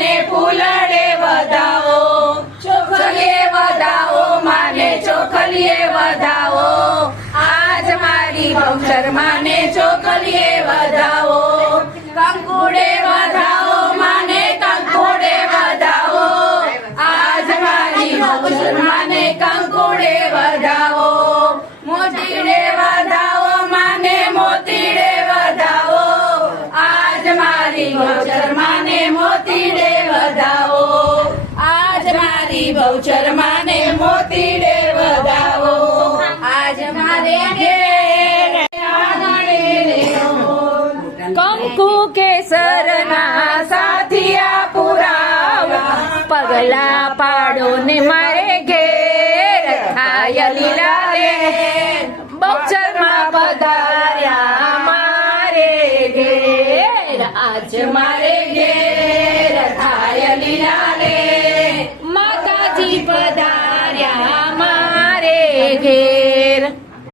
માને ફૂલડે વધાવો, ચોખલીએ વધાવો માને ચોખલીએ વધાવો, આજ મારી બહુચર માને ચોખલીએ વધાવો, કંકુડે વધાવો માને કંકુડે વધાવો, આજ મારી બહુચર માને કંકુડે વધાવો, મોતીડે વધાવો માને મોતીડે વધાવો, આજ મારી બહુચર માને મોતીડે વધાવો, આજ મારી બહુચર માને મોતીડે વધાવો, આજ મારે ઘેર આંગણે રેવો, કંકુ કેસરના સાથિયા પુરાવા, પગલા પાડો ને મારે ઘેર થાય લીલા રે, બહુચરમાં પધાર્યા મારે ઘેર, આજ મારે ઘેર થાય લીલા રે, માતાજી પધાર્યા મારે ઘેર.